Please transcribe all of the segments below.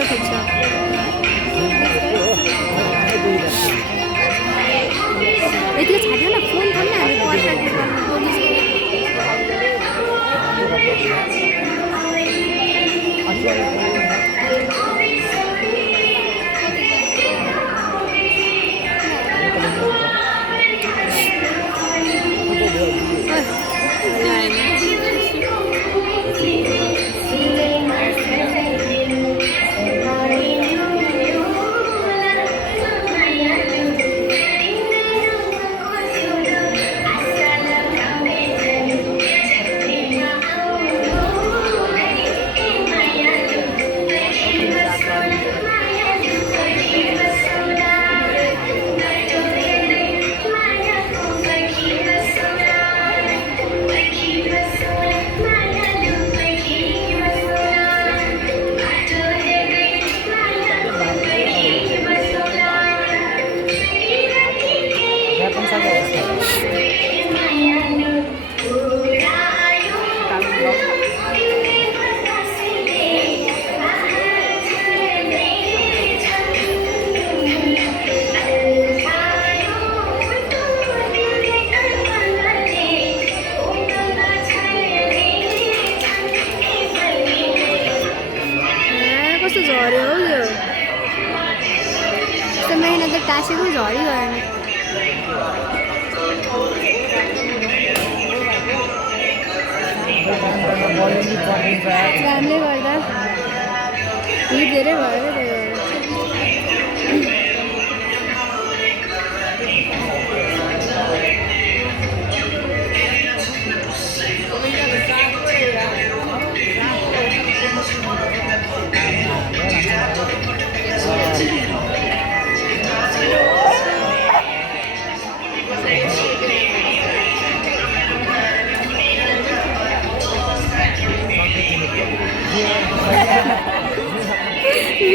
त ठिक छ यतिको छाड्यो न फोन पनि हामी पर्फेक्ट गर्नु कस्तो झऱ्यो हौ यो यस्तो मेहनत त टाँसेको झरी गएन कामले गर्दा हिट धेरै भयो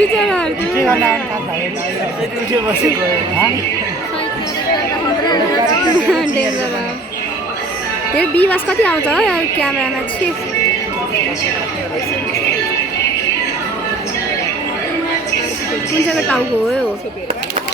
क्या त्यो बिवास कति आउँछ हो क्यामेरामा छि कुन चाहिँ टाउको हो